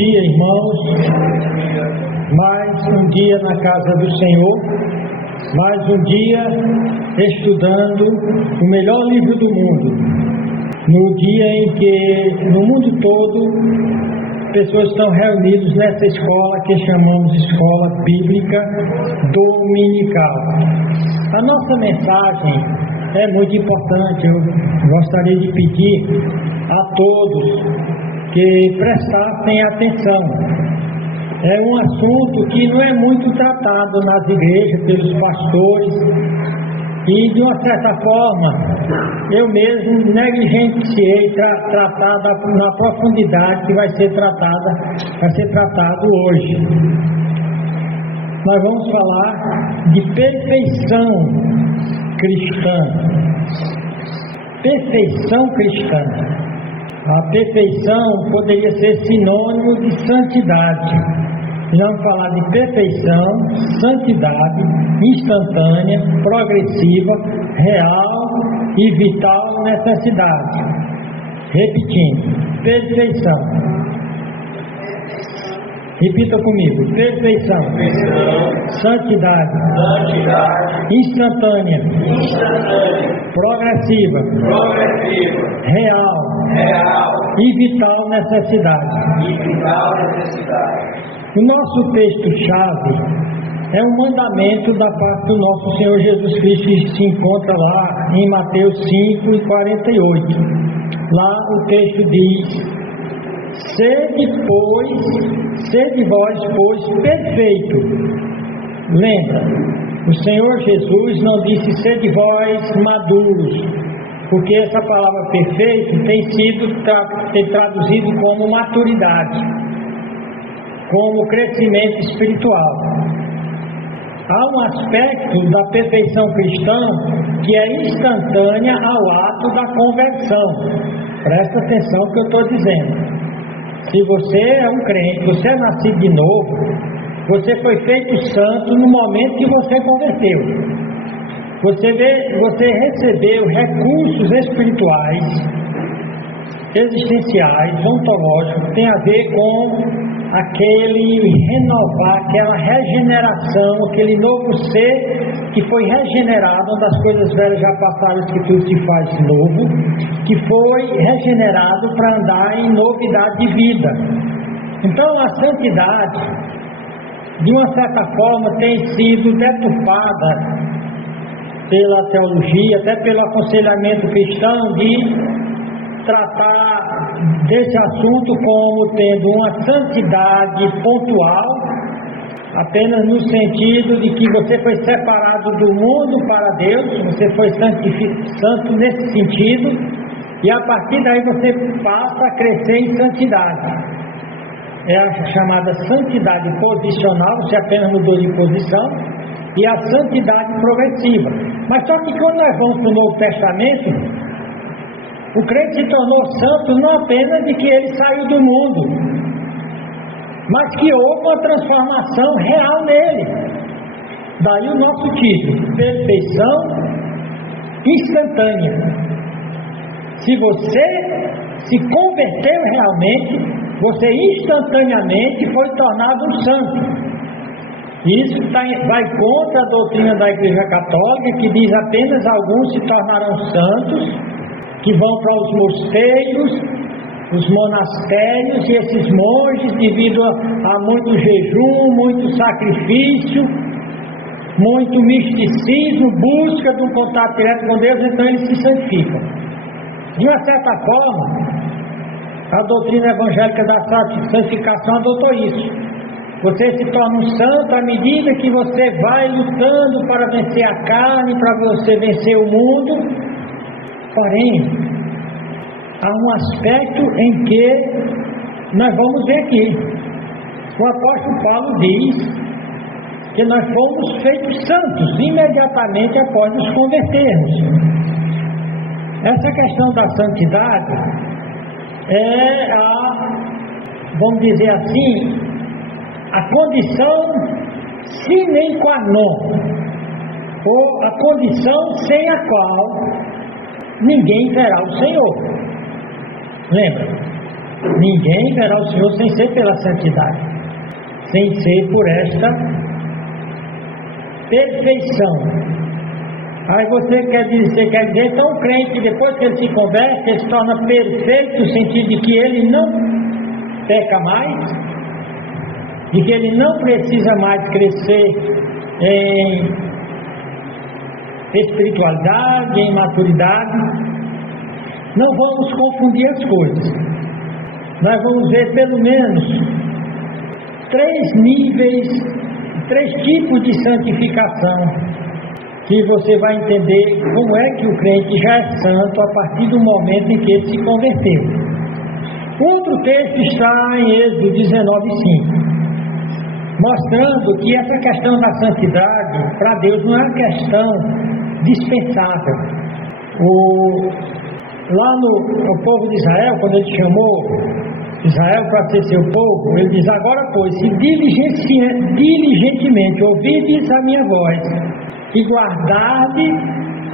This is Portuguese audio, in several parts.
dia, irmãos. Mais um dia na casa do Senhor, mais um dia estudando o melhor livro do mundo. No dia em que no mundo todo pessoas estão reunidas nessa escola que chamamos Escola Bíblica Dominical. A nossa mensagem é muito importante. Eu gostaria de pedir a todos que prestassem atenção. É um assunto que não é muito tratado nas igrejas, pelos pastores, e de uma certa forma eu mesmo negligenciei tratar na profundidade que vai ser tratado hoje. Nós vamos falar de perfeição cristã. Perfeição cristã. A perfeição poderia ser sinônimo de santidade. Vamos falar de perfeição, santidade, instantânea, progressiva, real e vital necessidade. Repetindo, perfeição. Repita comigo: perfeição, santidade, instantânea, progressiva, real e vital necessidade. O nosso texto-chave é um mandamento da parte do nosso Senhor Jesus Cristo, que se encontra lá em Mateus 5:48. Lá o texto diz: Sede vós, pois, perfeito. Lembra, o Senhor Jesus não disse sede vós maduros, porque essa palavra perfeito tem sido traduzido como maturidade, como crescimento espiritual. Há um aspecto da perfeição cristã que é instantânea ao ato da conversão. Presta atenção no que eu estou dizendo. Se você é um crente, você é nascido de novo, você foi feito santo no momento que você converteu. Você recebeu recursos espirituais, existenciais, ontológicos, que tem a ver com aquele renovar, aquela regeneração, aquele novo ser que foi regenerado, onde as coisas velhas já passaram, que tudo se faz novo, que foi regenerado para andar em novidade de vida. Então a santidade, de uma certa forma, tem sido deturpada pela teologia, até pelo aconselhamento cristão, de tratar desse assunto como tendo uma santidade pontual, apenas no sentido de que você foi separado do mundo para Deus, você foi santo nesse sentido, e a partir daí você passa a crescer em santidade. É a chamada santidade posicional, você apenas mudou de posição, e a santidade progressiva. Mas só que quando nós vamos para o Novo Testamento, o crente se tornou santo não apenas de que ele saiu do mundo, mas que houve uma transformação real nele. Daí o nosso título: perfeição instantânea. Se você se converteu realmente, você instantaneamente foi tornado um santo. Isso vai contra a doutrina da Igreja Católica, que diz apenas alguns se tornarão santos, que vão para os mosteiros, os monastérios, e esses monges, devido a muito jejum, muito sacrifício, muito misticismo, busca de um contato direto com Deus, então eles se santificam. De uma certa forma, a doutrina evangélica da santificação adotou isso. Você se torna um santo à medida que você vai lutando para vencer a carne, para você vencer o mundo. Porém, há um aspecto em que nós vamos ver aqui. O apóstolo Paulo diz que nós fomos feitos santos imediatamente após nos convertermos. Essa questão da santidade é vamos dizer assim, a condição sine qua non, ou a condição sem a qual ninguém verá o Senhor. Lembra? Ninguém verá o Senhor sem ser pela santidade, sem ser por esta perfeição. Aí você quer dizer, então o crente, depois que ele se converte, ele se torna perfeito no sentido de que ele não peca mais, de que ele não precisa mais crescer em espiritualidade, em maturidade. Não vamos confundir as coisas. Nós vamos ver pelo menos 3 níveis, 3 tipos de santificação, que você vai entender como é que o crente já é santo a partir do momento em que ele se converteu. Outro texto está em Êxodo 19:5, mostrando que essa questão da santidade para Deus não é uma questão dispensável. Lá no povo de Israel, quando ele chamou Israel para ser seu povo, ele diz: agora pois, se diligentemente ouvides a minha voz e guardardes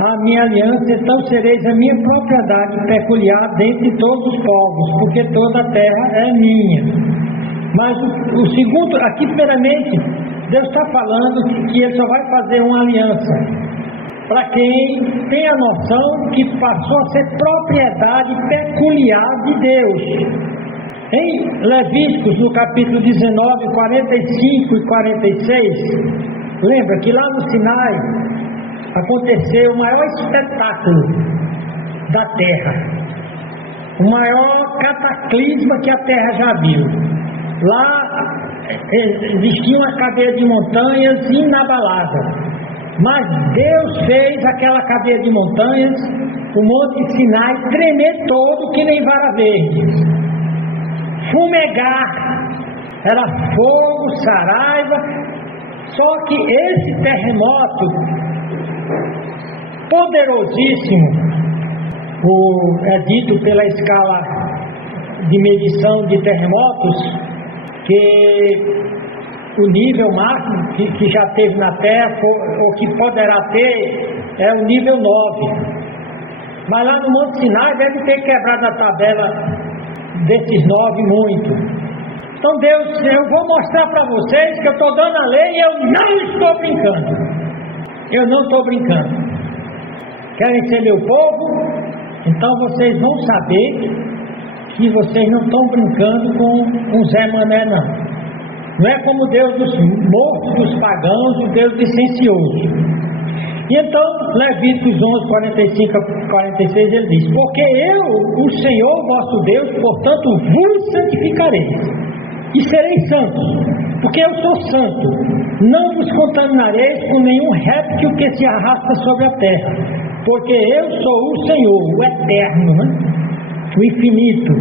a minha aliança, então sereis a minha propriedade peculiar dentre todos os povos, porque toda a terra é minha. Mas o segundo, aqui primeiramente, Deus está falando que ele só vai fazer uma aliança para quem tem a noção que passou a ser propriedade peculiar de Deus. Em Levíticos, no capítulo 19, 45 e 46, lembra que lá no Sinai aconteceu o maior espetáculo da terra, o maior cataclisma que a terra já viu. Lá existia uma cadeia de montanhas inabalável, mas Deus fez aquela cadeia de montanhas, o Monte Sinai, tremer todo que nem vara verde, fumegar, era fogo, saraiva. Só que esse terremoto poderosíssimo, é dito pela escala de medição de terremotos que o nível máximo que já teve na Terra, ou que poderá ter, é o nível 9. Mas lá no Monte Sinai deve ter quebrado a tabela desses 9 muito. Então Deus, eu vou mostrar para vocês que eu estou dando a lei e eu não estou brincando. Eu não estou brincando. Querem ser meu povo? Então vocês vão saber que vocês não estão brincando com Zé Mané, não. Não é como o Deus dos mortos, dos pagãos, o Deus licencioso. E então, Levíticos 11, 45 a 46, ele diz: porque eu, o Senhor vosso Deus, portanto, vos santificarei, e sereis santos, porque eu sou santo. Não vos contaminareis com nenhum réptil que se arrasta sobre a terra, porque eu sou o Senhor, o eterno, o infinito,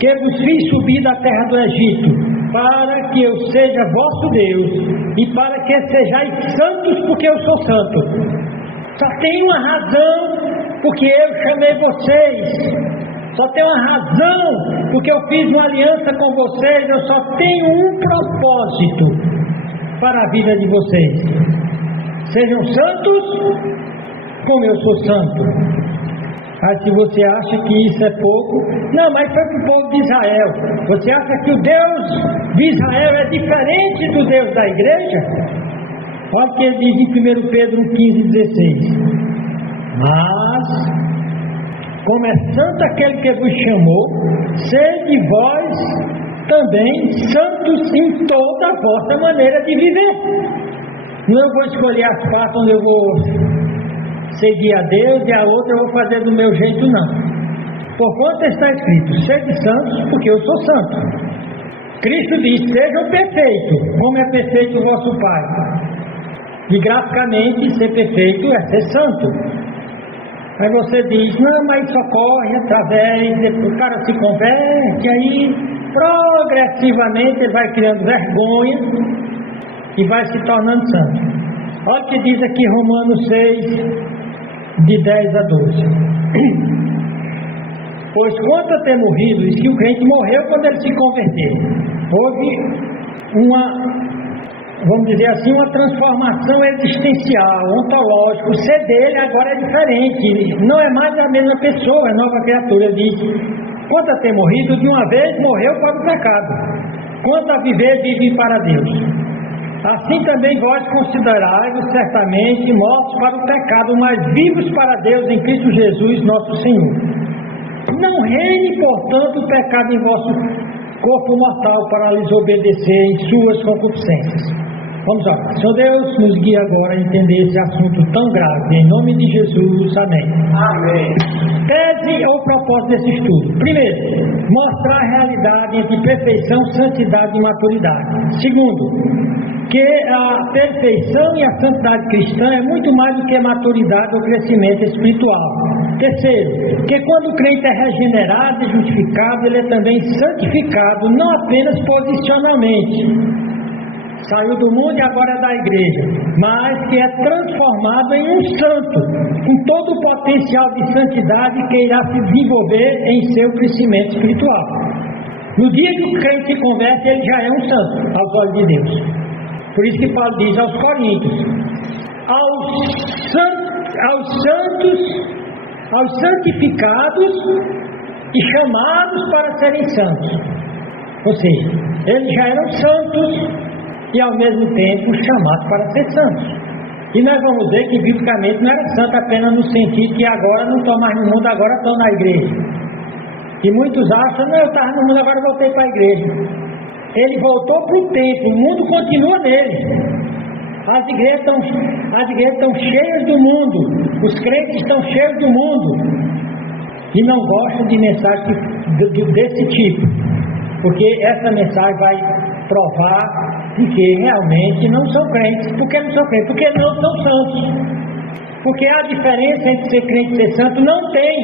que vos fiz subir da terra do Egito, para que eu seja vosso Deus, e para que sejais santos, porque eu sou santo. Só tem uma razão porque eu chamei vocês, só tem uma razão porque eu fiz uma aliança com vocês. Eu só tenho um propósito para a vida de vocês: sejam santos como eu sou santo. Mas se você acha que isso é pouco, não, mas foi para o povo de Israel. Você acha que o Deus de Israel é diferente do Deus da igreja? Olha o que ele diz em 1 Pedro 15,16: mas, como é santo aquele que vos chamou, sede vós também santos em toda a vossa maneira de viver. Não eu vou escolher as partes onde eu vou seguir a Deus e a outra eu vou fazer do meu jeito, não. Porquanto está escrito: sede santos, porque eu sou santo. Cristo diz: sejam perfeitos, como é perfeito o vosso Pai. E graficamente ser perfeito é ser santo. Aí você diz: não, mas isso ocorre através, o cara se converte, aí progressivamente ele vai criando vergonha e vai se tornando santo. Olha o que diz aqui Romanos 6, de 10 a 12. Pois quanto a ter morrido, diz que o crente morreu quando ele se converteu. Houve vamos dizer assim, uma transformação existencial, ontológica. O ser dele agora é diferente, não é mais a mesma pessoa, é nova criatura. Ele diz: Quanto a ter morrido, de uma vez morreu para o pecado. Quanto a viver, vive para Deus. Assim também vós considerai-vos certamente mortos para o pecado, mas vivos para Deus em Cristo Jesus, nosso Senhor. Não reine, portanto, o pecado em vosso corpo mortal para lhes obedecer em suas concupiscências. Vamos lá. Senhor Deus, nos guia agora a entender esse assunto tão grave. Em nome de Jesus, amém. Amém. Tese ou propósito desse estudo. Primeiro, mostrar a realidade entre perfeição, santidade e maturidade. Segundo, que a perfeição e a santidade cristã é muito mais do que maturidade ou crescimento espiritual. Terceiro, que quando o crente é regenerado e justificado, ele é também santificado, não apenas posicionalmente. Saiu do mundo e agora é da igreja, mas que é transformado em um santo, com todo o potencial de santidade que irá se desenvolver em seu crescimento espiritual. No dia que o crente se converte, ele já é um santo aos olhos de Deus. Por isso que Paulo diz aos Coríntios: aos santificados e chamados para serem santos. Ou seja, eles já eram santos e ao mesmo tempo chamados para ser santos. E nós vamos ver que biblicamente não era santo apenas no sentido que agora não estão mais no mundo, agora estão na igreja. E muitos acham: não, eu estava no mundo, agora voltei para a igreja. Ele voltou para o templo, o mundo continua nele. As igrejas estão cheias do mundo, os crentes estão cheios do mundo e não gostam de mensagens desse tipo, porque essa mensagem vai provar de que realmente não são crentes. Por que não são crentes? Porque não são santos. Porque a diferença entre ser crente e ser santo não tem.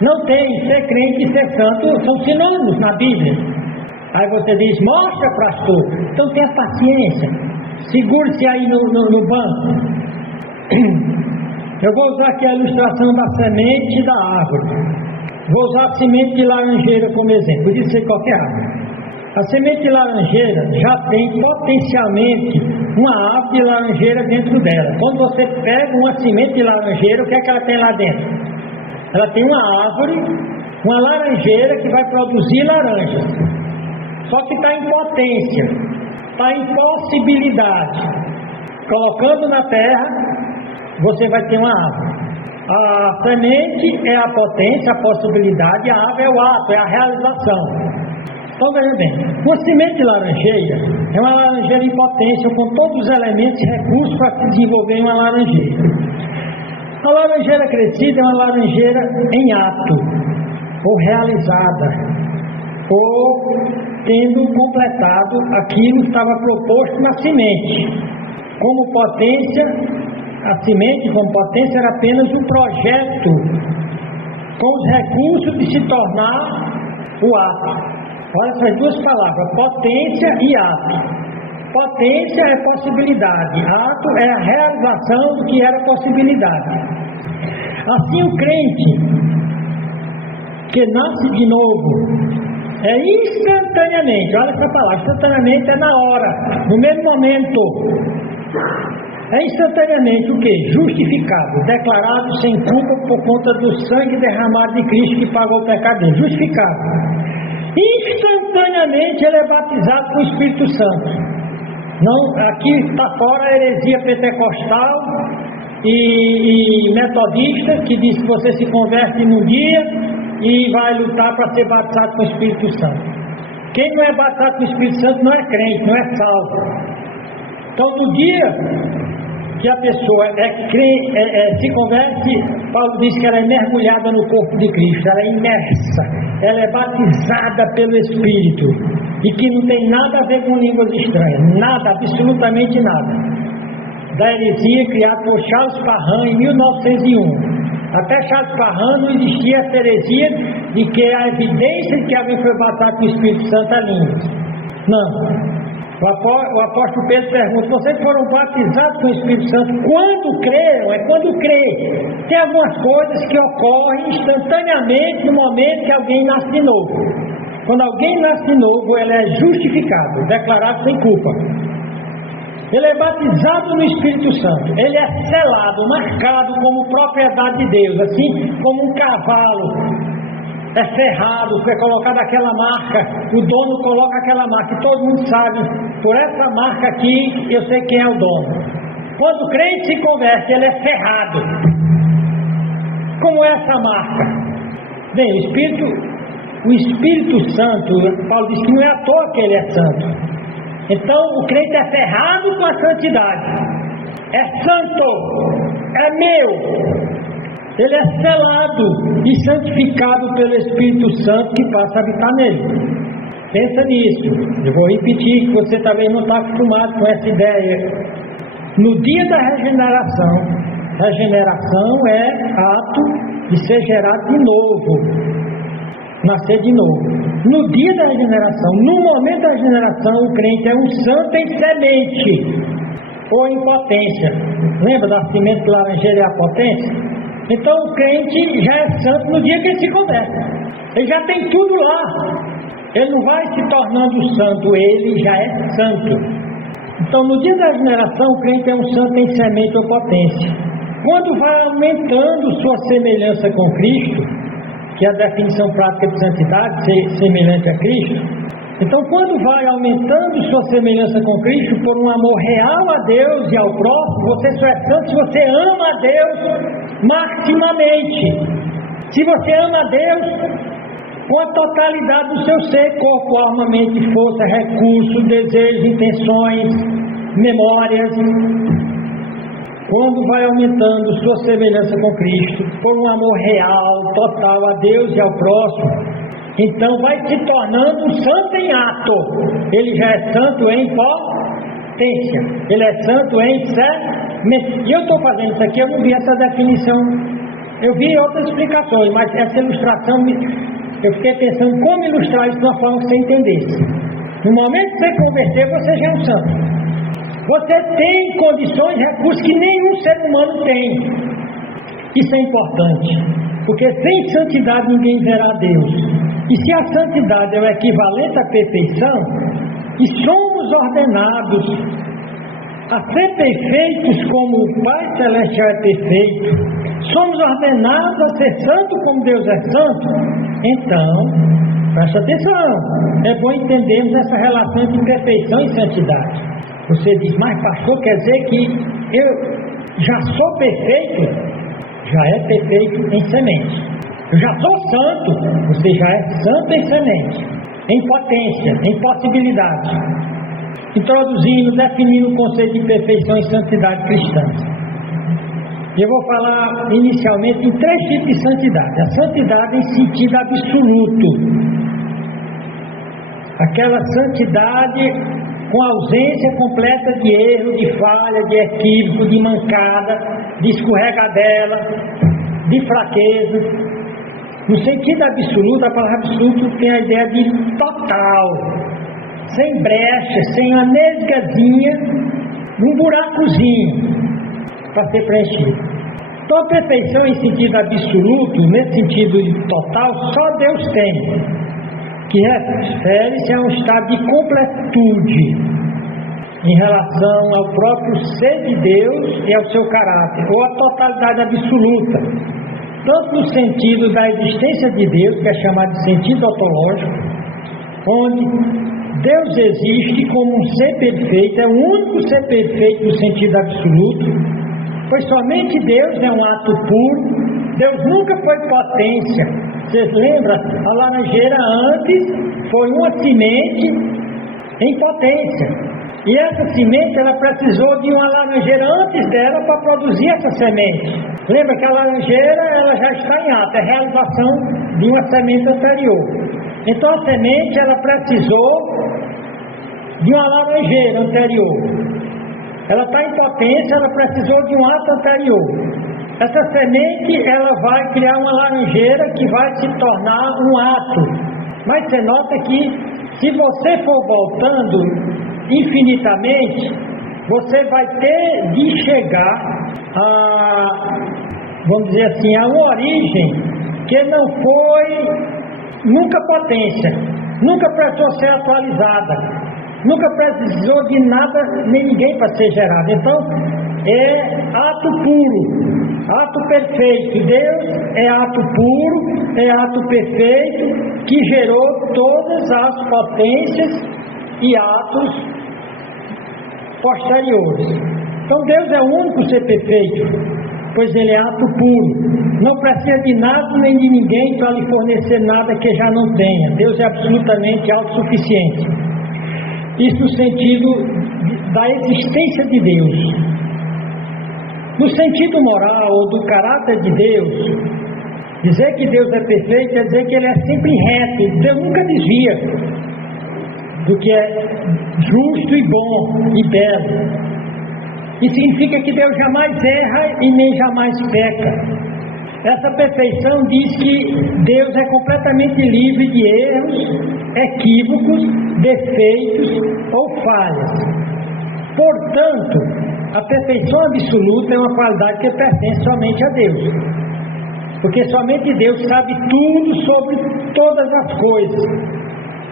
Não tem. Ser crente e ser santo são sinônimos na Bíblia. Aí você diz: mostra, pastor. Então tenha paciência, segure-se aí no banco. Eu vou usar aqui a ilustração da semente e da árvore. Vou usar a semente de laranjeira como exemplo, podia ser qualquer árvore. A semente de laranjeira já tem potencialmente uma árvore de laranjeira dentro dela. Quando você pega uma semente de laranjeira, o que é que ela tem lá dentro? Ela tem uma árvore, uma laranjeira que vai produzir laranjas. Só que está em potência, está em possibilidade. Colocando na terra, você vai ter uma árvore. A semente é a potência, a possibilidade, a árvore é o ato, é a realização. Então veja bem, uma semente de laranjeira é uma laranjeira em potência, com todos os elementos e recursos para se desenvolver em uma laranjeira. A laranjeira crescida é uma laranjeira em ato, ou realizada, ou tendo completado aquilo que estava proposto na semente. Como potência, a semente como potência era apenas um projeto, com os recursos de se tornar o ato. Olha essas duas palavras: potência e ato. Potência é possibilidade, ato é a realização do que era possibilidade. Assim, o crente que nasce de novo é instantaneamente, olha essa palavra, instantaneamente é na hora, no mesmo momento. É instantaneamente o que? Justificado, declarado sem culpa por conta do sangue derramado de Cristo que pagou o pecado dele. Justificado. Instantaneamente ele é batizado com o Espírito Santo. Não, aqui está fora a heresia pentecostal e metodista, que diz que você se converte num dia e vai lutar para ser batizado com o Espírito Santo. Quem não é batizado com o Espírito Santo não é crente, não é salvo. Então, no dia que a pessoa se converte, Paulo diz que ela é mergulhada no corpo de Cristo, ela é imersa, ela é batizada pelo Espírito, e que não tem nada a ver com línguas estranhas, nada, absolutamente nada. Da heresia criada por Charles Parham em 1901. Até Charles Parham não existia essa heresia de que a evidência de que alguém foi batizado com o Espírito Santo é línguas. Não. O apóstolo Pedro pergunta: vocês foram batizados com o Espírito Santo quando creram? É quando crê. Tem algumas coisas que ocorrem instantaneamente no momento que alguém nasce de novo. Quando alguém nasce de novo, ele é justificado, declarado sem culpa. Ele é batizado no Espírito Santo. Ele é selado, marcado como propriedade de Deus, assim como um cavalo é ferrado, é colocada aquela marca, o dono coloca aquela marca, e todo mundo sabe, por essa marca aqui, eu sei quem é o dono. Quando o crente se converte, ele é ferrado. Como é essa marca? Bem, o Espírito Santo, Paulo diz que não é à toa que ele é santo. Então, o crente é ferrado com a santidade. É santo, é meu. Ele é selado e santificado pelo Espírito Santo que passa a habitar nele. Pensa nisso. Eu vou repetir que você talvez não está acostumado com essa ideia. No dia da regeneração é ato de ser gerado de novo, nascer de novo. No dia da regeneração, no momento da regeneração, o crente é um santo em semente ou em potência. Lembra da semente de laranjeira e a potência? Então o crente já é santo no dia que ele se converte. Ele já tem tudo lá. Ele não vai se tornando santo, ele já é santo. Então no dia da regeneração o crente é um santo em semente ou potência. Quando vai aumentando sua semelhança com Cristo, que é a definição prática de santidade, ser semelhante a Cristo. Então quando vai aumentando sua semelhança com Cristo por um amor real a Deus e ao próximo, você só é santo se você ama a Deus maximamente. Se você ama a Deus com a totalidade do seu ser, corpo, alma, mente, força, recursos, desejos, intenções, memórias. Quando vai aumentando sua semelhança com Cristo por um amor real, total a Deus e ao próximo, então vai se tornando um santo em ato. Ele já é santo em potência. Ele é santo em semente. E eu estou fazendo isso aqui, eu não vi essa definição. Eu vi outras explicações, mas essa ilustração, eu fiquei pensando como ilustrar isso de uma forma que você entendesse. No momento que você converter, você já é um santo. Você tem condições, recursos que nenhum ser humano tem. Isso é importante, porque sem santidade ninguém verá a Deus. E se a santidade é o equivalente à perfeição, e somos ordenados a ser perfeitos como o Pai Celestial é perfeito, somos ordenados a ser santo como Deus é santo, então, presta atenção, é bom entendermos essa relação entre perfeição e santidade. Você diz, mas pastor, quer dizer que eu já sou perfeito? Já é perfeito em semente. Eu já sou santo, você já é santo em semente, em potência, em possibilidade. Introduzindo, definindo o conceito de perfeição e santidade cristã. Eu vou falar inicialmente em 3 tipos de santidade. A santidade em sentido absoluto. Aquela santidade com ausência completa de erro, de falha, de equívoco, de mancada, de escorregadela, de fraqueza. No sentido absoluto, a palavra absoluto tem a ideia de total, sem brecha, sem uma nesgazinha, um buracozinho para ser preenchido. Então a perfeição em sentido absoluto, nesse sentido de total, só Deus tem, que refere-se a um estado de completude em relação ao próprio ser de Deus e ao seu caráter, ou a totalidade absoluta. Tanto no sentido da existência de Deus, que é chamado de sentido ontológico, onde Deus existe como um ser perfeito, é o único ser perfeito no sentido absoluto, pois somente Deus é um ato puro, Deus nunca foi potência. Vocês lembram? A laranjeira antes foi uma semente em potência. E essa semente, ela precisou de uma laranjeira antes dela para produzir essa semente. Lembra que a laranjeira, ela já está em ato, é a realização de uma semente anterior. Então a semente, ela precisou de uma laranjeira anterior. Ela está em potência, ela precisou de um ato anterior. Essa semente, ela vai criar uma laranjeira que vai se tornar um ato. Mas você nota que, se você for voltando infinitamente, você vai ter de chegar a, vamos dizer assim, a uma origem que não foi nunca potência, nunca precisou ser atualizada, nunca precisou de nada nem ninguém para ser gerado. Então é ato puro. Ato perfeito. Deus é ato puro, é ato perfeito, que gerou todas as potências e atos posteriores. Então Deus é o único ser perfeito, pois Ele é ato puro. Não precisa de nada nem de ninguém para lhe fornecer nada que já não tenha. Deus é absolutamente autossuficiente. Isso no sentido da existência de Deus. No sentido moral ou do caráter de Deus, dizer que Deus é perfeito é dizer que Ele é sempre reto. Deus nunca desvia do que é justo e bom e belo. Isso significa que Deus jamais erra e nem jamais peca. Essa perfeição diz que Deus é completamente livre de erros, equívocos, defeitos ou falhas. Portanto, a perfeição absoluta é uma qualidade que pertence somente a Deus. Porque somente Deus sabe tudo sobre todas as coisas.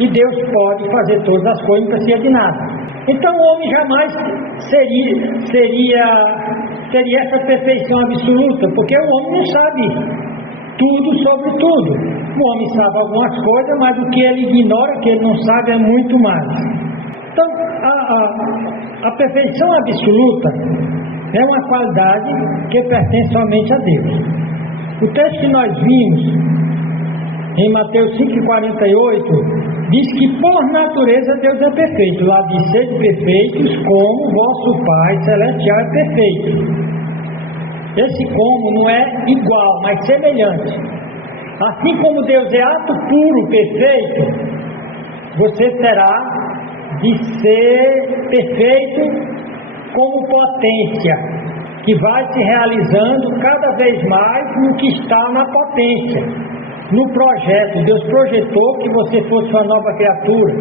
E Deus pode fazer todas as coisas, não precisa de nada. Então o homem jamais teria essa perfeição absoluta, porque o homem não sabe tudo sobre tudo. O homem sabe algumas coisas, mas o que ele ignora, que ele não sabe, é muito mais. Então a perfeição absoluta é uma qualidade que pertence somente a Deus. O texto que nós vimos em Mateus 5,48 diz que por natureza Deus é perfeito. Lá diz: sede perfeitos como vosso Pai Celestial é perfeito. Esse como não é igual, mas semelhante. Assim como Deus é ato puro, perfeito, você terá de ser perfeito como potência, que vai se realizando cada vez mais no que está na potência. No projeto, Deus projetou que você fosse uma nova criatura,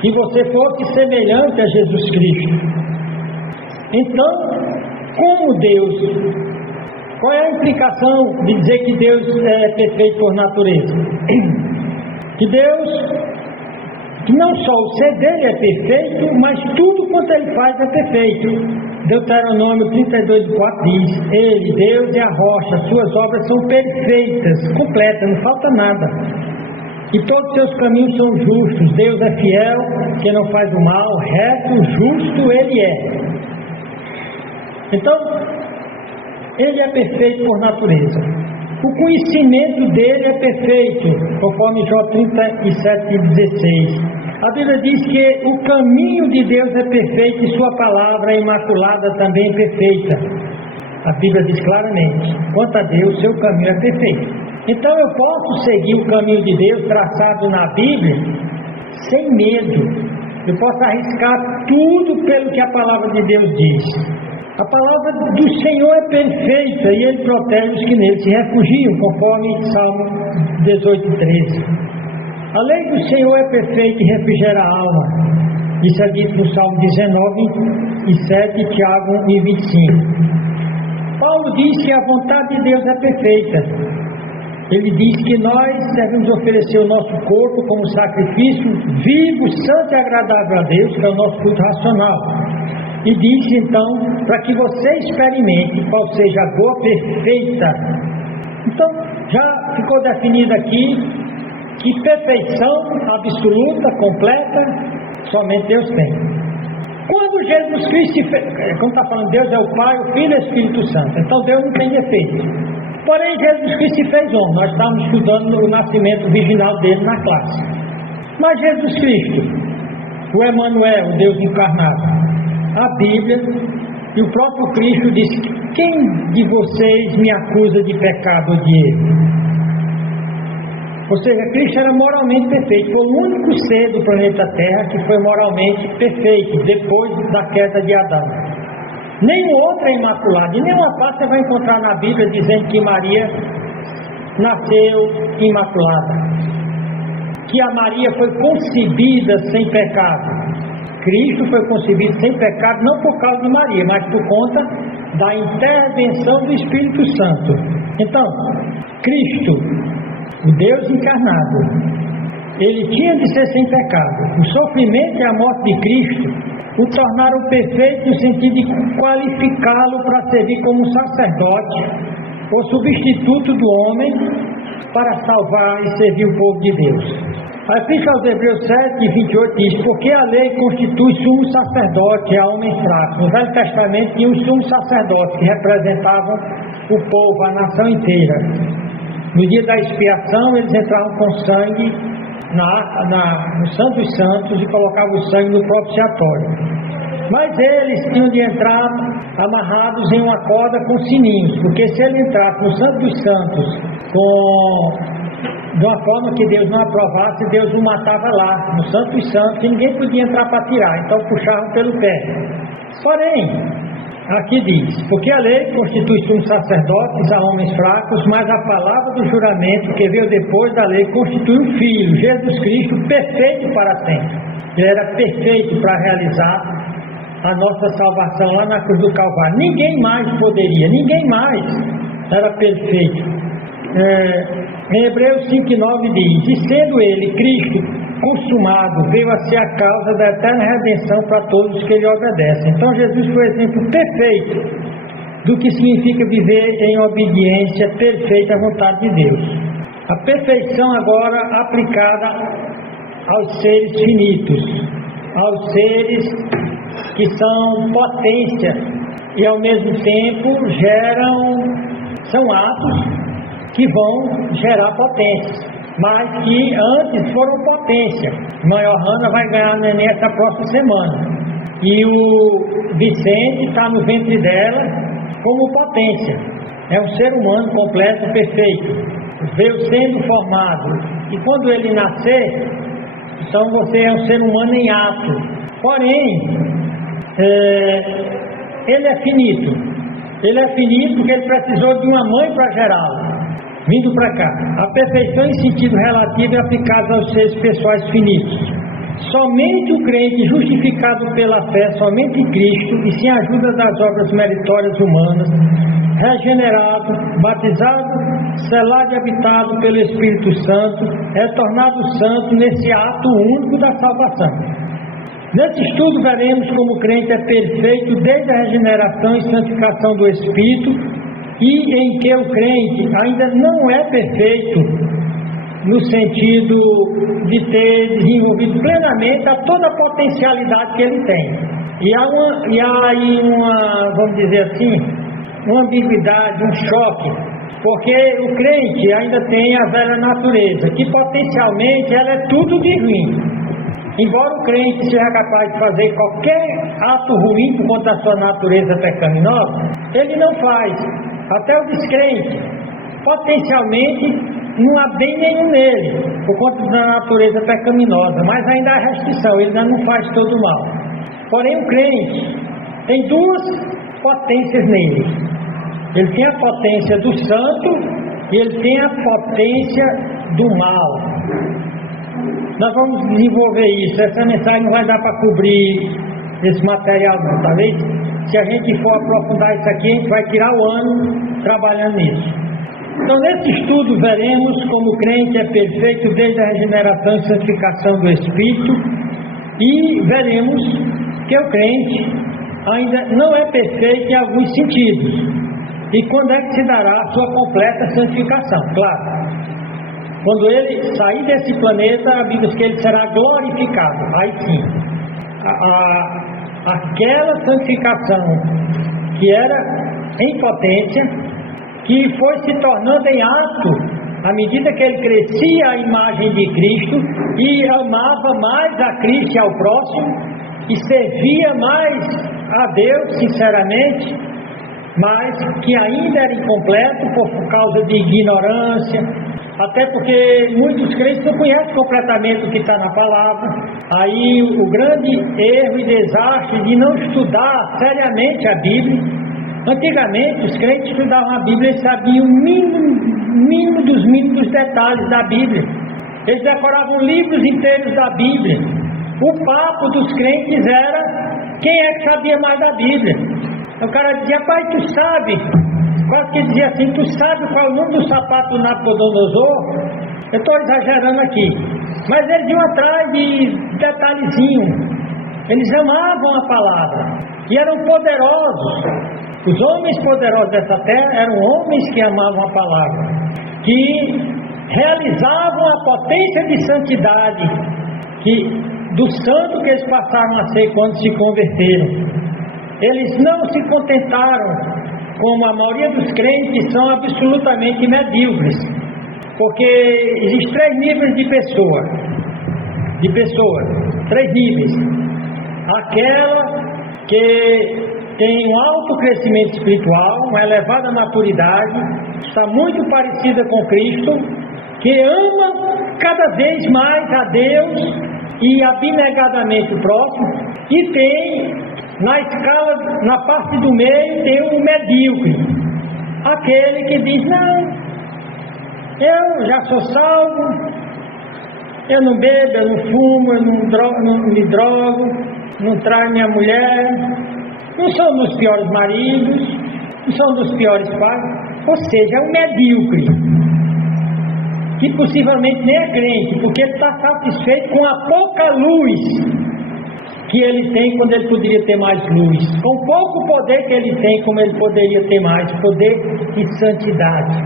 que você fosse semelhante a Jesus Cristo. Então, como Deus, qual é a implicação de dizer que Deus é perfeito por natureza? Que Deus, que não só o ser dele é perfeito, mas tudo quanto ele faz é perfeito. Deuteronômio 32,4 diz: Ele, Deus, é a rocha, suas obras são perfeitas, completas, não falta nada. E todos seus caminhos são justos. Deus é fiel, que não faz o mal, reto, justo Ele é. Então, Ele é perfeito por natureza. O conhecimento dele é perfeito, conforme Jó 37,16. A Bíblia diz que o caminho de Deus é perfeito e sua palavra é imaculada, também perfeita. A Bíblia diz claramente: quanto a Deus, seu caminho é perfeito. Então eu posso seguir o caminho de Deus traçado na Bíblia sem medo. Eu posso arriscar tudo pelo que a palavra de Deus diz. A palavra do Senhor é perfeita e Ele protege os que nele se refugiam, conforme Salmo 18,13. A lei do Senhor é perfeita e refrigera a alma. Isso é dito no Salmo 19,7 e Tiago 1,25. Paulo diz que a vontade de Deus é perfeita. Ele diz que nós devemos oferecer o nosso corpo como sacrifício vivo, santo e agradável a Deus, que é o nosso culto racional. E diz então, para que você experimente qual seja a boa, perfeita. Então, já ficou definido aqui que perfeição absoluta, completa, somente Deus tem. Quando Jesus Cristo, quando está falando Deus é o Pai, o Filho e o Espírito Santo, então Deus não tem defeito. Porém, Jesus Cristo se fez homem. Nós estávamos estudando o nascimento virginal dele na classe. Mas Jesus Cristo, o Emmanuel, o Deus encarnado, a Bíblia e o próprio Cristo disse: quem de vocês me acusa de pecado ou de erro? Ou seja, Cristo era moralmente perfeito. Foi o único ser do planeta Terra que foi moralmente perfeito depois da queda de Adão. Nenhum outro é imaculado. E nenhuma parte você vai encontrar na Bíblia dizendo que Maria nasceu imaculada, que a Maria foi concebida sem pecado. Cristo foi concebido sem pecado, não por causa de Maria, mas por conta da intervenção do Espírito Santo. Então, Cristo, o Deus encarnado, ele tinha de ser sem pecado. O sofrimento e a morte de Cristo o tornaram perfeito no sentido de qualificá-lo para servir como sacerdote, o substituto do homem, para salvar e servir o povo de Deus. A Epístola aos Hebreus 7:28 diz: porque a lei constitui sumo sacerdote a homens fracos. No Velho Testamento tinha os sumos sacerdotes que representavam o povo, a nação inteira. No dia da expiação eles entravam com sangue no Santo dos Santos e colocavam o sangue no propiciatório. Mas eles tinham de entrar amarrados em uma corda com sininhos, porque se ele entrasse no Santo dos Santos de uma forma que Deus não aprovasse, Deus o matava lá, no Santo dos Santos, e ninguém podia entrar para tirar, então puxavam pelo pé. Porém, aqui diz: porque a lei constitui sumos sacerdotes a homens fracos, mas a palavra do juramento que veio depois da lei constitui o Filho, Jesus Cristo, perfeito para sempre. Ele era perfeito para realizar a nossa salvação lá na cruz do Calvário. Ninguém mais poderia, ninguém mais era perfeito. Em Hebreus 5:9 diz: e sendo ele, Cristo, consumado, veio a ser a causa da eterna redenção para todos que lhe obedecem. Então Jesus foi o exemplo perfeito do que significa viver em obediência perfeita à vontade de Deus. A perfeição agora aplicada aos seres finitos, aos seres que são potência e ao mesmo tempo são atos que vão gerar potência, mas que antes foram potência. Mãe Ohana vai ganhar neném essa próxima semana, e o Vicente está no ventre dela como potência. É um ser humano completo, perfeito, veio sendo formado, e quando ele nascer, então você é um ser humano em ato. Porém, ele é finito. Ele é finito porque ele precisou de uma mãe para gerá-lo. Vindo para cá, a perfeição em sentido relativo é aplicada aos seres pessoais finitos. Somente o crente justificado pela fé, somente em Cristo, e sem a ajuda das obras meritórias humanas, regenerado, batizado, selado e habitado pelo Espírito Santo, é tornado santo nesse ato único da salvação. Nesse estudo veremos como o crente é perfeito desde a regeneração e santificação do Espírito, e em que o crente ainda não é perfeito no sentido de ter desenvolvido plenamente a toda a potencialidade que ele tem. E há aí vamos dizer assim, uma ambiguidade, um choque, porque o crente ainda tem a velha natureza, que potencialmente ela é tudo de ruim. Embora o crente seja capaz de fazer qualquer ato ruim por conta da sua natureza pecaminosa, ele não faz. Até o descrente, potencialmente, não há bem nenhum nele, por conta da natureza pecaminosa, mas ainda há restrição, ele ainda não faz todo o mal. Porém, o crente tem duas potências nele. Ele tem a potência do santo e ele tem a potência do mal. Nós vamos desenvolver isso. Essa mensagem não vai dar para cobrir esse material não, talvez. Se a gente for aprofundar isso aqui, a gente vai tirar o ano trabalhando nisso. Então, nesse estudo, veremos como o crente é perfeito desde a regeneração e santificação do Espírito, e veremos que o crente ainda não é perfeito em alguns sentidos. E quando é que se dará a sua completa santificação? Claro, quando ele sair desse planeta, a Bíblia diz que ele será glorificado. Aí sim, aquela santificação que era em potência, que foi se tornando em ato à medida que ele crescia a imagem de Cristo e amava mais a Cristo e ao próximo e servia mais a Deus sinceramente, mas que ainda era incompleto por causa de ignorância, até porque muitos crentes não conhecem completamente o que está na palavra. Aí o grande erro e desastre de não estudar seriamente a Bíblia. Antigamente os crentes estudavam a Bíblia e sabiam o mínimo dos mínimos detalhes da Bíblia. Eles decoravam livros inteiros da Bíblia. O papo dos crentes era quem é que sabia mais da Bíblia. O cara dizia: pai, tu sabe? Quase que dizia assim: tu sabe qual é o nome do sapato do Nabucodonosor? Eu estou exagerando aqui, mas eles iam atrás de detalhezinho. Eles amavam a palavra e eram poderosos. Os homens poderosos dessa terra eram homens que amavam a palavra, que realizavam a potência de santidade do santo que eles passaram a ser quando se converteram. Eles não se contentaram, como a maioria dos crentes são absolutamente medíocres, porque existem 3 níveis de pessoas, 3 níveis. Aquela que tem um alto crescimento espiritual, uma elevada maturidade, está muito parecida com Cristo, que ama cada vez mais a Deus e abnegadamente o próximo, e tem na escala, na parte do meio, tem um medíocre, aquele que diz: não, eu já sou salvo, eu não bebo, eu não fumo, eu não me drogo, não traio minha mulher, não sou um dos piores maridos, não sou um dos piores pais. Ou seja, é um medíocre, que possivelmente nem é crente, porque ele está satisfeito com a pouca luz que ele tem, quando ele poderia ter mais luz, com pouco poder que ele tem, como ele poderia ter mais poder e santidade.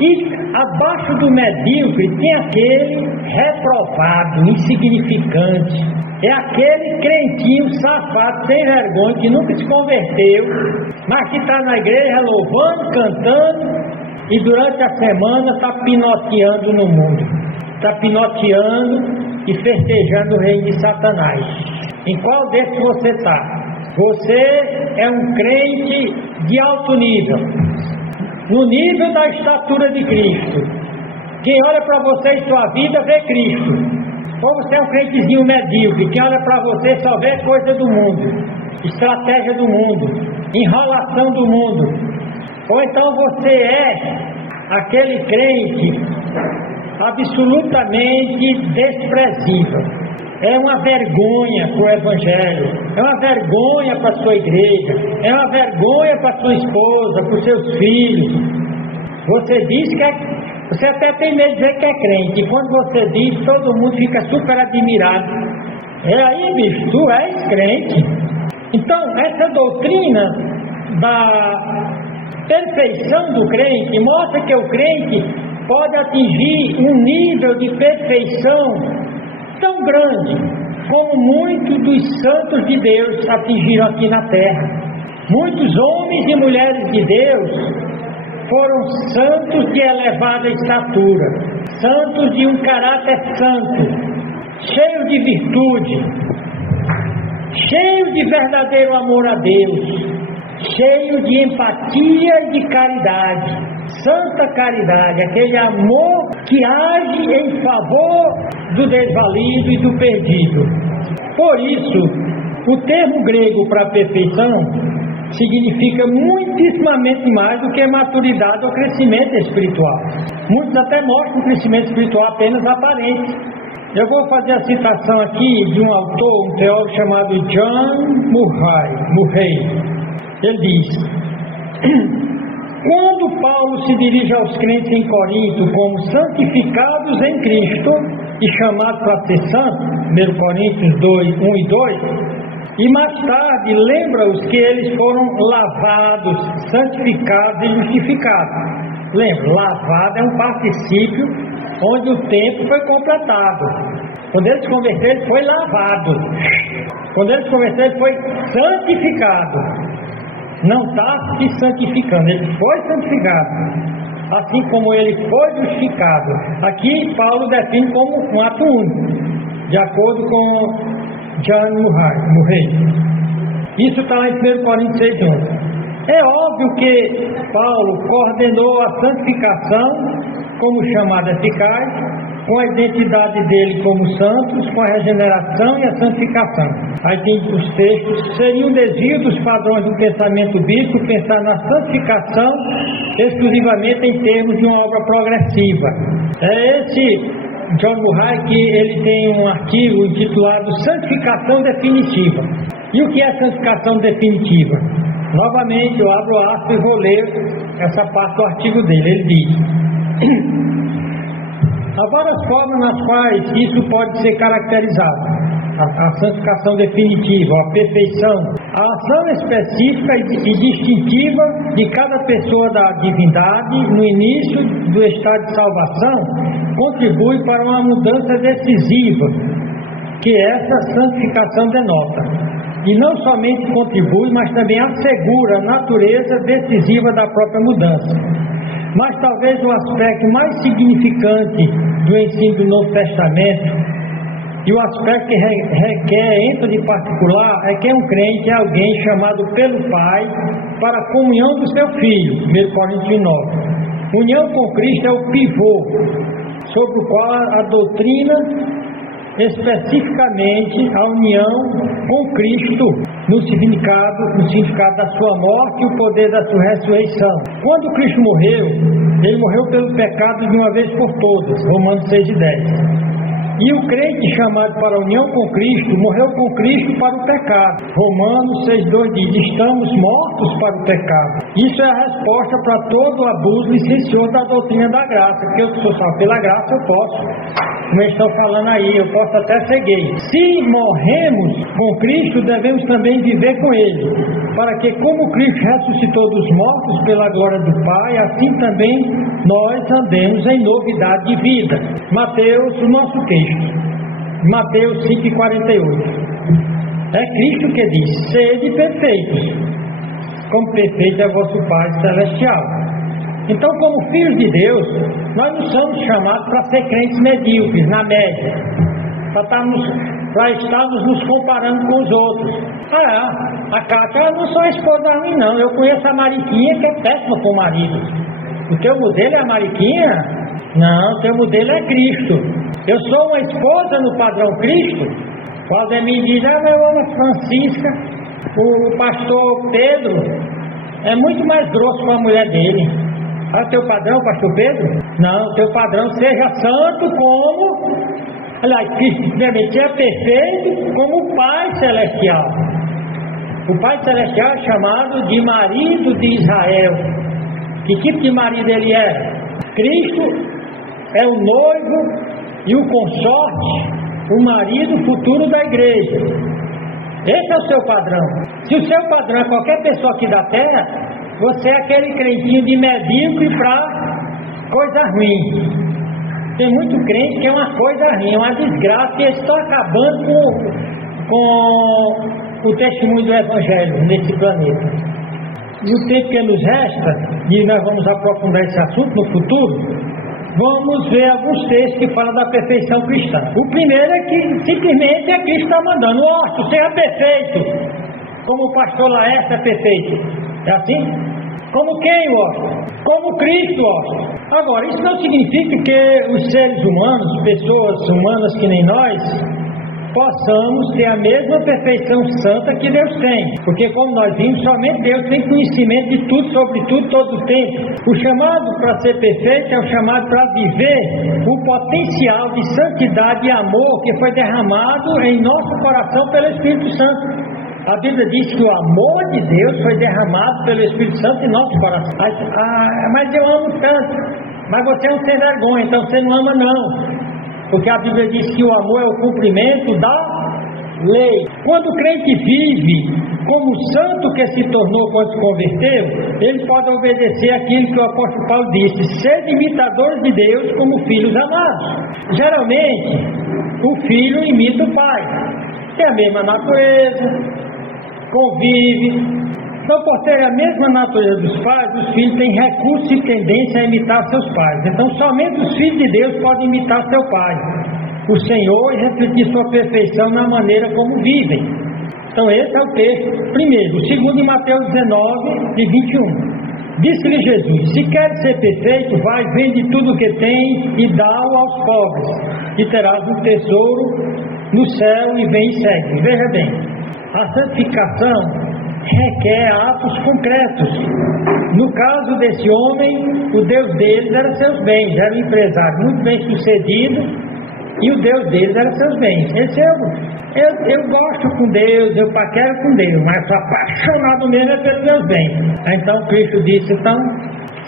E abaixo do medíocre tem aquele reprovado, insignificante, é aquele crentinho safado, sem vergonha, que nunca se converteu, mas que está na igreja louvando, cantando, e durante a semana está pinoteando no mundo, está pinoteando e festejando o reino de Satanás. Em qual desses você está? Você é um crente de alto nível, no nível da estatura de Cristo. Quem olha para você em sua vida vê Cristo. Ou você é um crentezinho medíocre, que olha para você e só vê coisa do mundo, estratégia do mundo, enrolação do mundo. Ou então você é aquele crente absolutamente desprezível. É uma vergonha para o Evangelho, é uma vergonha para a sua igreja, é uma vergonha para a sua esposa, para os seus filhos. Você diz que é, você até tem medo de dizer que é crente, e quando você diz, todo mundo fica super admirado. É aí, bicho, tu és crente. Então, essa doutrina da perfeição do crente mostra que o crente pode atingir um nível de perfeição tão grande como muitos dos santos de Deus atingiram aqui na terra. Muitos homens e mulheres de Deus foram santos de elevada estatura, santos de um caráter santo, cheio de virtude, cheio de verdadeiro amor a Deus, cheio de empatia e de caridade, santa caridade, aquele amor que age em favor do desvalido e do perdido. Por isso, o termo grego para perfeição significa muitíssimamente mais do que maturidade ou crescimento espiritual. Muitos até mostram um crescimento espiritual apenas aparente. Eu vou fazer a citação aqui de um autor, um teólogo chamado John Murray. Ele diz: quando Paulo se dirige aos crentes em Corinto como santificados em Cristo e chamados para ser santos, 1 Coríntios 2, 1 e 2, e mais tarde lembra-os que eles foram lavados, santificados e justificados. Lembra, lavado é um particípio onde o tempo foi completado. Quando ele se converteu, ele foi lavado. Quando ele se converteu, ele foi santificado. Não está se santificando, ele foi santificado, assim como ele foi justificado. Aqui Paulo define como um ato único, de acordo com John Murray. Isso está lá em 1 Coríntios 6:1. É óbvio que Paulo coordenou a santificação como chamada eficaz, com a identidade dele como santos, com a regeneração e a santificação. Aí tem os textos: seria um desvio dos padrões do pensamento bíblico pensar na santificação exclusivamente em termos de uma obra progressiva. É esse John Murray que ele tem um artigo intitulado Santificação Definitiva. E o que é santificação definitiva? Novamente eu abro aspas e vou ler essa parte do artigo dele. Ele diz: há várias formas nas quais isso pode ser caracterizado. a santificação definitiva, a perfeição. A ação específica e distintiva de cada pessoa da divindade no início do estado de salvação contribui para uma mudança decisiva que essa santificação denota. E não somente contribui, mas também assegura a natureza decisiva da própria mudança. Mas talvez o aspecto mais significante do ensino do Novo Testamento, e o aspecto que requer ênfase particular, é que um crente é alguém chamado pelo Pai para a comunhão do seu Filho, 1 Coríntios 9. União com Cristo é o pivô sobre o qual a doutrina, especificamente a união com Cristo no significado da sua morte e o poder da sua ressurreição. Quando Cristo morreu, ele morreu pelo pecado de uma vez por todas, Romanos 6:10. E o crente chamado para a união com Cristo, morreu com Cristo para o pecado. Romanos 6:2 diz, estamos mortos para o pecado. Isso é a resposta para todo o abuso licencioso da doutrina da graça, porque eu sou salvo pela graça, eu posso, como eles estão falando aí, eu posso até ser gay. Se morremos com Cristo, devemos também viver com Ele, para que como Cristo ressuscitou dos mortos pela glória do Pai, assim também nós andemos em novidade de vida. Mateus, o nosso texto, Mateus 5:48. É Cristo que diz, sede perfeitos, como perfeito é vosso Pai Celestial. Então, como filhos de Deus, nós não somos chamados para ser crentes medíocres, na média, para estarmos nos comparando com os outros. A Cátia não só esposa ruim, não. Eu conheço a Mariquinha, que é péssima com o marido. O teu modelo é a Mariquinha? Não, o teu modelo é Cristo. Eu sou uma esposa no padrão Cristo. O Aldemir diz, eu amo a Francisca. O pastor Pedro é muito mais grosso com a mulher dele. Olha o teu padrão, pastor Pedro? Não, o teu padrão seja santo como... Aliás, Cristo é perfeito como o Pai Celestial. O Pai Celestial é chamado de marido de Israel. Que tipo de marido ele era? Cristo é o noivo e o consorte, o marido futuro da igreja. Esse é o seu padrão. Se o seu padrão é qualquer pessoa aqui da terra, você é aquele crentinho de medíocre para coisa ruim. Tem muito crente que é uma coisa ruim, uma desgraça, e eles estão acabando com o testemunho do Evangelho nesse planeta. E o tempo que nos resta, e nós vamos aprofundar esse assunto no futuro, vamos ver alguns textos que falam da perfeição cristã. O primeiro é que simplesmente é Cristo está mandando, ó, seja perfeito, como o pastor Laércio é perfeito. É assim? Como quem, ó? Como Cristo, ó. Agora, isso não significa que os seres humanos, pessoas humanas que nem nós, possamos ter a mesma perfeição santa que Deus tem. Porque como nós vimos, somente Deus tem conhecimento de tudo, sobre tudo, todo o tempo. O chamado para ser perfeito é o chamado para viver o potencial de santidade e amor que foi derramado em nosso coração pelo Espírito Santo. A Bíblia diz que o amor de Deus foi derramado pelo Espírito Santo em nosso coração. Mas eu amo tanto. Mas você é um sem vergonha, então você não ama não. Porque a Bíblia diz que o amor é o cumprimento da lei. Quando o crente vive como o santo que se tornou quando se converteu, ele pode obedecer aquilo que o apóstolo Paulo disse: sede imitadores de Deus como filhos amados. Geralmente, o filho imita o pai. Tem a mesma natureza, convive. Então, por ter a mesma natureza dos pais, os filhos têm recurso e tendência a imitar seus pais. Então, somente os filhos de Deus podem imitar seu pai, o Senhor, e refletir sua perfeição na maneira como vivem. Então, esse é o texto primeiro. O segundo, em Mateus 19, de 21. Disse-lhe Jesus: se queres ser perfeito, vai, vende tudo o que tens e dá-o aos pobres, e terás um tesouro no céu, e vem e segue. Veja bem, a santificação requer atos concretos. No caso desse homem, o Deus deles era seus bens, era um empresário muito bem sucedido, e o Deus deles era seus bens. Eu gosto com Deus, eu paquero com Deus, mas sou apaixonado mesmo é pelos meus bens. Então Cristo disse: então,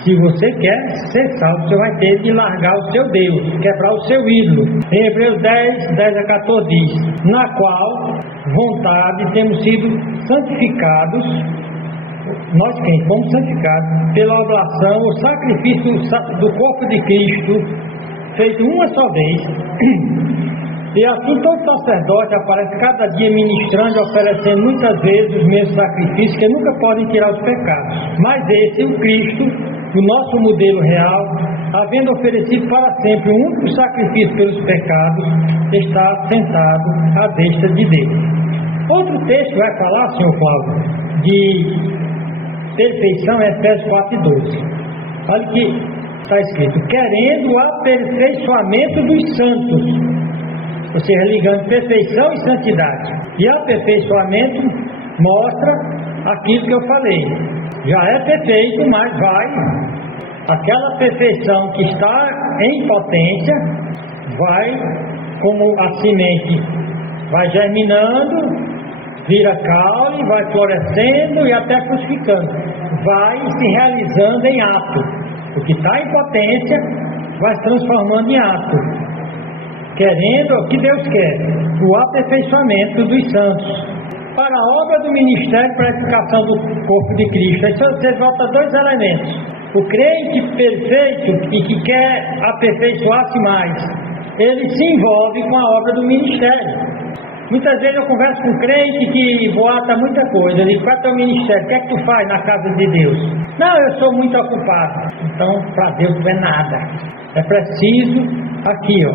Se você quer ser salvo, você vai ter de largar o seu Deus, quebrar o seu ídolo. Em Hebreus 10:10-14 diz: na qual vontade temos sido santificados, nós quem fomos santificados, pela oblação, o sacrifício do corpo de Cristo, feito uma só vez. E assim todo sacerdote aparece cada dia ministrando e oferecendo muitas vezes os mesmos sacrifícios que nunca podem tirar os pecados. Mas esse, o Cristo, o nosso modelo real, havendo oferecido para sempre um único sacrifício pelos pecados, está sentado à destra de Deus. Outro texto vai falar, senhor Flávio, de perfeição, é Efésios 4:12. Olha que está escrito: querendo o aperfeiçoamento dos santos. Ou seja, ligando perfeição e santidade. E aperfeiçoamento mostra aquilo que eu falei. Já é perfeito, mas vai. Aquela perfeição que está em potência, vai, como a semente, vai germinando, vira caule, vai florescendo e até frutificando. Vai se realizando em ato. O que está em potência, vai se transformando em ato. Querendo o que Deus quer, o aperfeiçoamento dos santos, para a obra do ministério para a edificação do corpo de Cristo. Aí você volta a dois elementos: o crente perfeito e que quer aperfeiçoar-se mais, ele se envolve com a obra do ministério. Muitas vezes eu converso com crente que boata muita coisa. Eu digo: qual é o teu ministério? O que é que tu faz na casa de Deus? Não, eu sou muito ocupado. Então, para Deus não é nada. É preciso aqui, ó.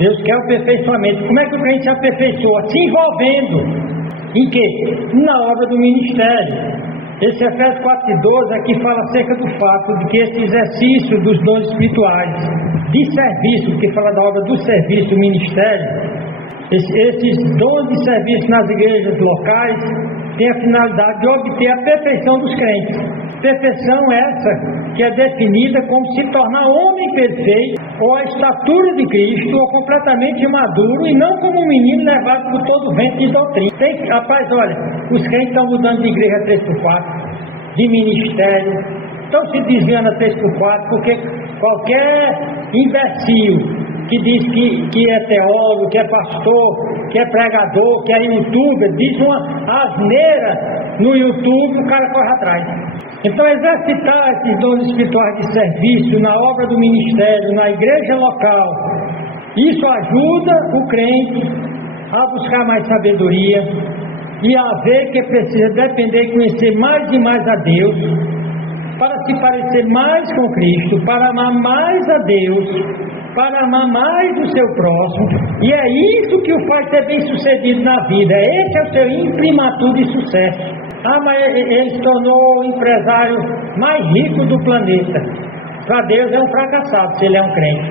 Deus quer o aperfeiçoamento. Como é que o crente se aperfeiçoa? Se envolvendo. Em quê? Na obra do ministério. Esse Efésios 4:12 aqui fala acerca do fato de que esse exercício dos dons espirituais de serviço, que fala da obra do serviço, do ministério, esses dons de serviço nas igrejas locais têm a finalidade de obter a perfeição dos crentes. Perfeição essa que é definida como se tornar homem perfeito, ou a estatura de Cristo, ou completamente maduro, e não como um menino levado por todo o vento de doutrina. Rapaz, olha, os crentes estão mudando de igreja 3x4, de ministério, estão se desviando a 3x4, porque qualquer imbecil que diz que é teólogo, que é pastor, que é pregador, que é youtuber, diz uma asneira no YouTube, o cara corre atrás. Então, exercitar esses dons espirituais de serviço na obra do ministério, na igreja local, isso ajuda o crente a buscar mais sabedoria e a ver que precisa depender e conhecer mais e mais a Deus, para se parecer mais com Cristo, para amar mais a Deus, para amar mais o seu próximo. E é isso que o faz ser bem sucedido na vida. Esse é o seu imprimatur de sucesso. Mas ele se tornou o empresário mais rico do planeta. Para Deus é um fracassado se ele é um crente.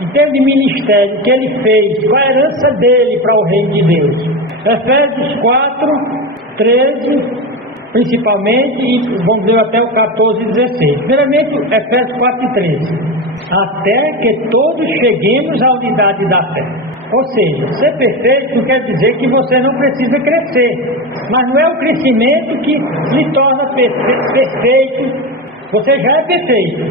Em termos de ministério, o que ele fez, qual a herança dele para o reino de Deus? Efésios 4:13 principalmente, e vamos ver até o 14:16. Primeiramente, Efésios 4:13. Até que todos cheguemos à unidade da fé. Ou seja, ser perfeito não quer dizer que você não precisa crescer, mas não é o crescimento que lhe torna perfeito. Você já é perfeito,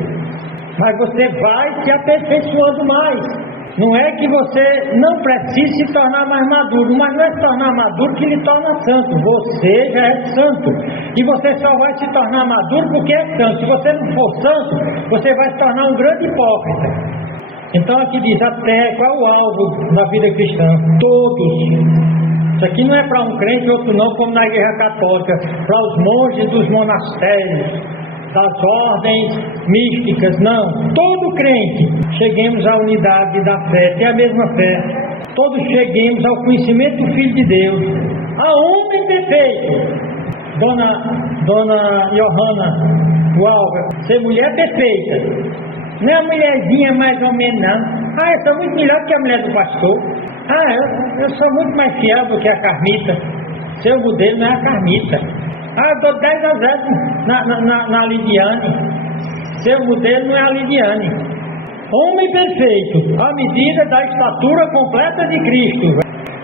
mas você vai se aperfeiçoando mais. Não é que você não precise se tornar mais maduro, mas não é se tornar maduro que lhe torna santo. Você já é santo, e você só vai se tornar maduro porque é santo. Se você não for santo, você vai se tornar um grande hipócrita. Então aqui diz: até, qual é o alvo da vida cristã? Todos. Isso aqui não é para um crente e outro não, como na igreja católica, para os monges dos monastérios, das ordens místicas, não. Todo crente, cheguemos à unidade da fé, tem a mesma fé. Todos cheguemos ao conhecimento do Filho de Deus, a homem perfeito. Dona Johanna Walker, ser mulher perfeita. Não é a mulherzinha mais ou menos, não. Eu sou muito melhor que a mulher do pastor. Eu sou muito mais fiel do que a Carmita. Seu modelo não é a Carmita. Eu dou 10-0 na Lidiane. Seu modelo não é a Lidiane. Homem perfeito, à medida da estatura completa de Cristo.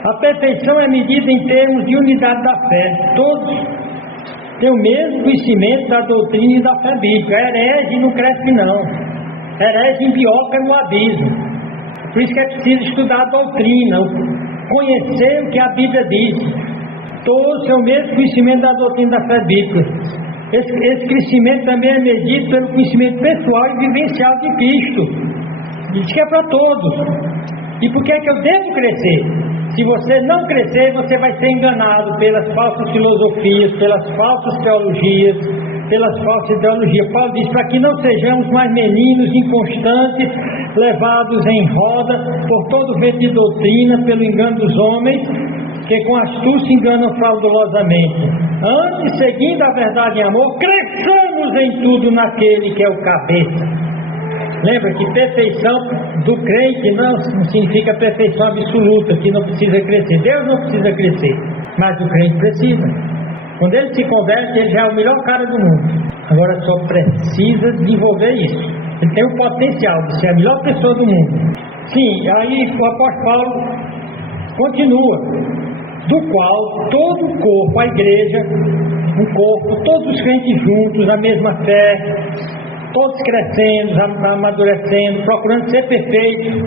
A perfeição é medida em termos de unidade da fé. Todos tem o mesmo conhecimento da doutrina e da fé bíblica. Herege não cresce não. Herege embioca no abismo. Por isso que é preciso estudar a doutrina, conhecer o que a Bíblia diz. Todos têm o mesmo conhecimento da doutrina da fé bíblica. Esse crescimento também é medido pelo conhecimento pessoal e vivencial de Cristo. Diz que é para todos. E por que é que eu devo crescer? Se você não crescer, você vai ser enganado pelas falsas filosofias, pelas falsas teologias, pelas falsas ideologias. Paulo diz, para que não sejamos mais meninos inconstantes, levados em roda por todo vento de doutrina, pelo engano dos homens, que com astúcia enganam fraudulosamente. Antes, seguindo a verdade em amor, cresçamos em tudo naquele que é o cabeça. Lembra que perfeição do crente não significa perfeição absoluta, que não precisa crescer. Deus não precisa crescer, mas o crente precisa. Quando ele se converte, ele já é o melhor cara do mundo. Agora só precisa desenvolver isso. Ele tem o potencial de ser a melhor pessoa do mundo. Sim, aí o apóstolo Paulo continua. Do qual todo o corpo, a igreja, um corpo, todos os crentes juntos, a mesma fé, todos crescendo, amadurecendo, procurando ser perfeito,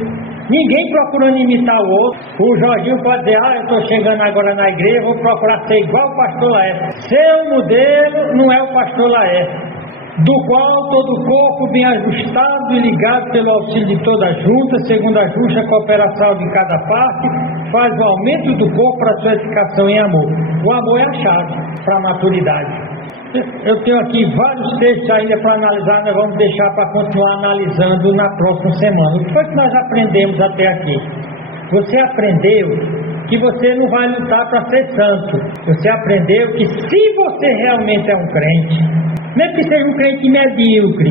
ninguém procurando imitar o outro. O Jorginho pode dizer, eu estou chegando agora na igreja, vou procurar ser igual o pastor Laércio. Seu modelo não é o pastor Laércio, do qual todo o corpo bem ajustado e ligado pelo auxílio de toda a junta, segundo a justa cooperação de cada parte, faz o aumento do corpo para a sua edificação em amor. O amor é a chave para a maturidade. Eu tenho aqui vários textos ainda para analisar, nós vamos deixar para continuar analisando na próxima semana. O que foi que nós aprendemos até aqui? Você aprendeu que você não vai lutar para ser santo. Você aprendeu que se você realmente é um crente, mesmo que seja um crente medíocre,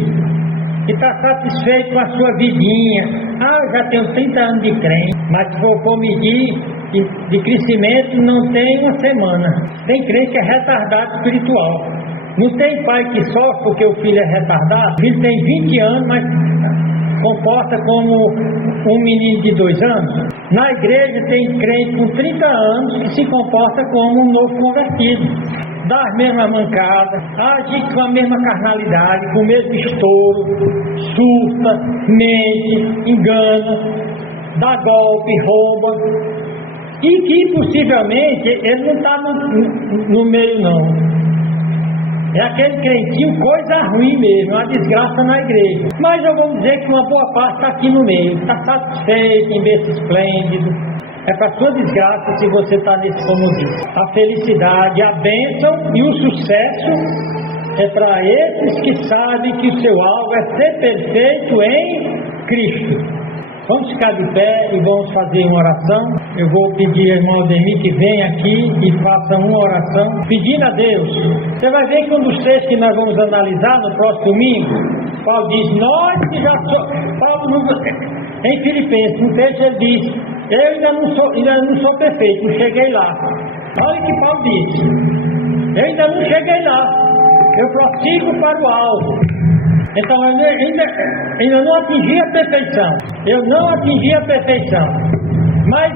que está satisfeito com a sua vidinha, eu já tenho 30 anos de crente, mas se for medir de crescimento não tem uma semana. Tem crente que é retardado espiritual. Não tem pai que sofre porque o filho é retardado. O filho tem 20 anos, mas comporta como um menino de 2 anos. Na igreja tem crente com 30 anos que se comporta como um novo convertido. Dá as mesmas mancadas, age com a mesma carnalidade, com o mesmo estouro, surta, mente, engana, dá golpe, rouba. E que possivelmente ele não está no meio não. É aquele crentinho, coisa ruim mesmo, uma desgraça na igreja. Mas eu vou dizer que uma boa parte está aqui no meio, está satisfeito em ver-se esplêndido. É para sua desgraça se você está nesse comodismo. A felicidade, a bênção e o sucesso é para esses que sabem que o seu alvo é ser perfeito em Cristo. Vamos ficar de pé e vamos fazer uma oração. Eu vou pedir ao irmão Ademir que venha aqui e faça uma oração, pedindo a Deus. Você vai ver que um dos textos que nós vamos analisar no próximo domingo, Paulo diz, nós que já somos... Paulo, em Filipenses, no texto ele diz, eu ainda não sou perfeito, não cheguei lá. Olha o que Paulo diz, eu ainda não cheguei lá, eu prossigo para o alvo. Então eu ainda não atingi a perfeição. Eu não atingi a perfeição. Mas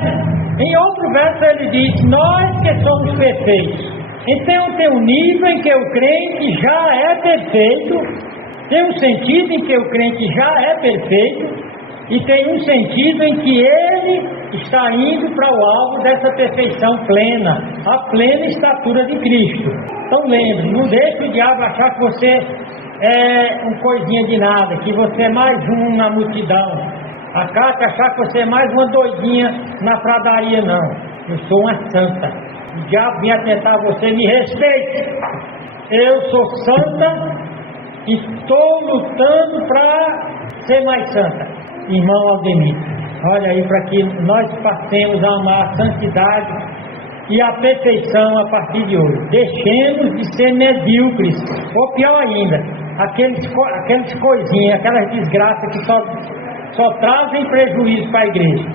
em outro verso ele diz, nós que somos perfeitos. Então tem um nível em que o crente já é perfeito, tem um sentido em que o crente já é perfeito, e tem um sentido em que ele está indo para o alvo dessa perfeição plena, a plena estatura de Cristo. Então lembre, não deixe o diabo achar que você é um coisinha de nada, que você é mais um na multidão. A Cátia achar que você é mais uma doidinha na pradaria, não. Eu sou uma santa. O diabo vinha tentar você, me respeite. Eu sou santa e estou lutando para ser mais santa. Irmão Aldemir, olha aí, para que nós passemos a amar a santidade e a perfeição a partir de hoje. Deixemos de ser medíocres, ou pior ainda, aqueles coisinhas, aquelas desgraças que só trazem prejuízo para a igreja.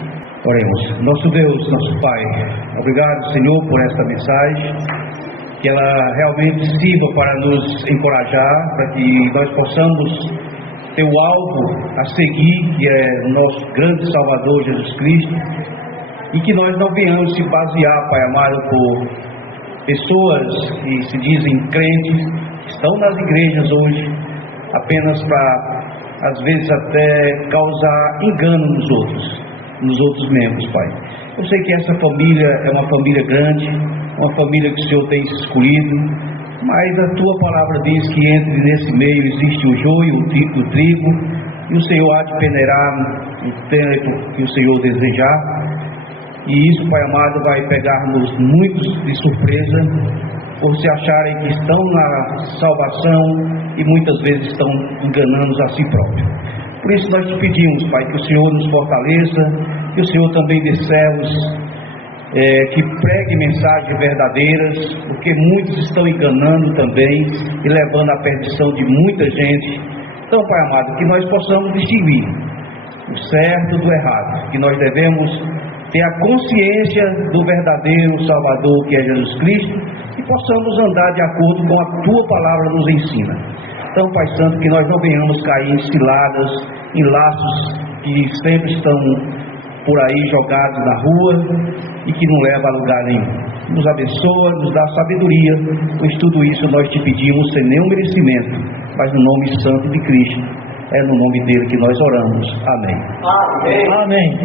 Oremos. Nosso Deus, nosso Pai, obrigado, Senhor, por esta mensagem, que ela realmente sirva para nos encorajar, para que nós possamos ter o alvo a seguir, que é o nosso grande Salvador Jesus Cristo, e que nós não venhamos se basear, Pai amado, pessoas que se dizem crentes, estão nas igrejas hoje apenas para, às vezes, até causar engano nos outros membros, Pai. Eu sei que essa família é uma família grande, uma família que o Senhor tem escolhido, mas a Tua palavra diz que entre nesse meio existe o joio, o trigo, e o Senhor há de peneirar no tempo que o Senhor desejar, e isso, Pai amado, vai pegar-nos muitos de surpresa, por se acharem que estão na salvação e muitas vezes estão enganando a si próprios. Por isso nós te pedimos, Pai, que o Senhor nos fortaleça, que o Senhor também dê céus, que pregue mensagens verdadeiras, porque muitos estão enganando também e levando à perdição de muita gente. Então, Pai amado, que nós possamos distinguir o certo do errado, que nós devemos ter a consciência do verdadeiro Salvador, que é Jesus Cristo, e possamos andar de acordo com a Tua palavra nos ensina. Então, Pai Santo, que nós não venhamos cair em ciladas, em laços que sempre estão por aí jogados na rua e que não leva a lugar nenhum. Nos abençoa, nos dá sabedoria, pois tudo isso nós te pedimos sem nenhum merecimento, mas no nome santo de Cristo. É no nome dele que nós oramos. Amém. Amém. Amém.